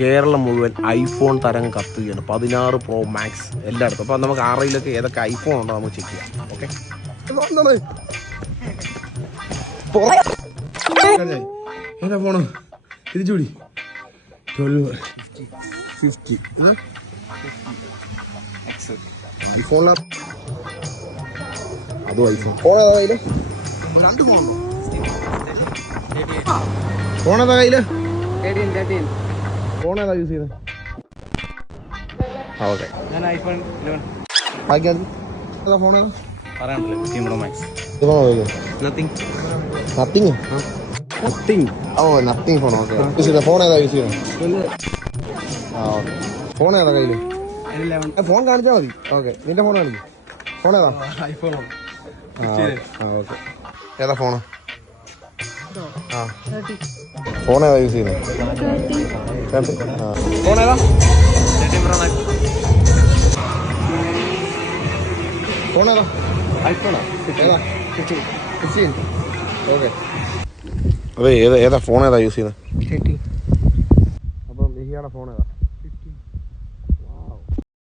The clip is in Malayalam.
കേരളം മുഴുവൻ ഐഫോൺ തരം കത്തുകയാണ്. 16 Pro Max എല്ലായിടത്തും. അപ്പം നമുക്ക് ആറിലൊക്കെ ഏതൊക്കെ ഐഫോൺ ഉണ്ടോ നമുക്ക് ചെക്ക് ചെയ്യാം. ഓക്കെ, ഏതാ ഫോണ്? തിരിച്ചുപിടി. 1250 ഐഫോൺ. അതും ഐഫോൺ. ഫോൺ ഏതാ കയ്യില്? രണ്ട് ഫോണുണ്ടോ? ഫോൺ ഏതാ കയ്യില്? ഫോൺ ഏതാ യൂസ് ചെയ്തത്? ഓക്കെ, ഞാൻ ഐഫോൺ 11. ബാക്കി ഏതാ ഫോൺ? ഏതാ പറയാനുണ്ടല്ലോ 15 Pro Max. നത്തിങ്. ഓ, നത്തിങ് ഫോൺ. ഓക്കെ, യൂസ് ചെയ്ത ഫോൺ ഏതാ യൂസ് ചെയ്തത്? ആ, ഓക്കെ. ഫോൺ ഏതാ കയ്യില്? ഫോൺ കാണിച്ചാൽ മതി. ഓക്കെ, നിന്റെ ഫോൺ കാണിക്കും. ഫോൺ ഏതാ? ഐഫോൺ. ഓക്കെ. ഏതാ ഫോണ്? ആ, ഫോൺ ഏതാ യൂസ് ചെയ്യുന്നത്? ഫോൺ ഏതാ? 13 Pro Max. ഫോൺ ഏതാ? ഐഫോണാ? ഏതാ? 15. ഓക്കെ. അതെ, ഏതാ ഫോൺ ഏതാ യൂസ് ചെയ്യുന്നത്? അപ്പം ലിഹിയുടെ ഫോൺ ഏതാ?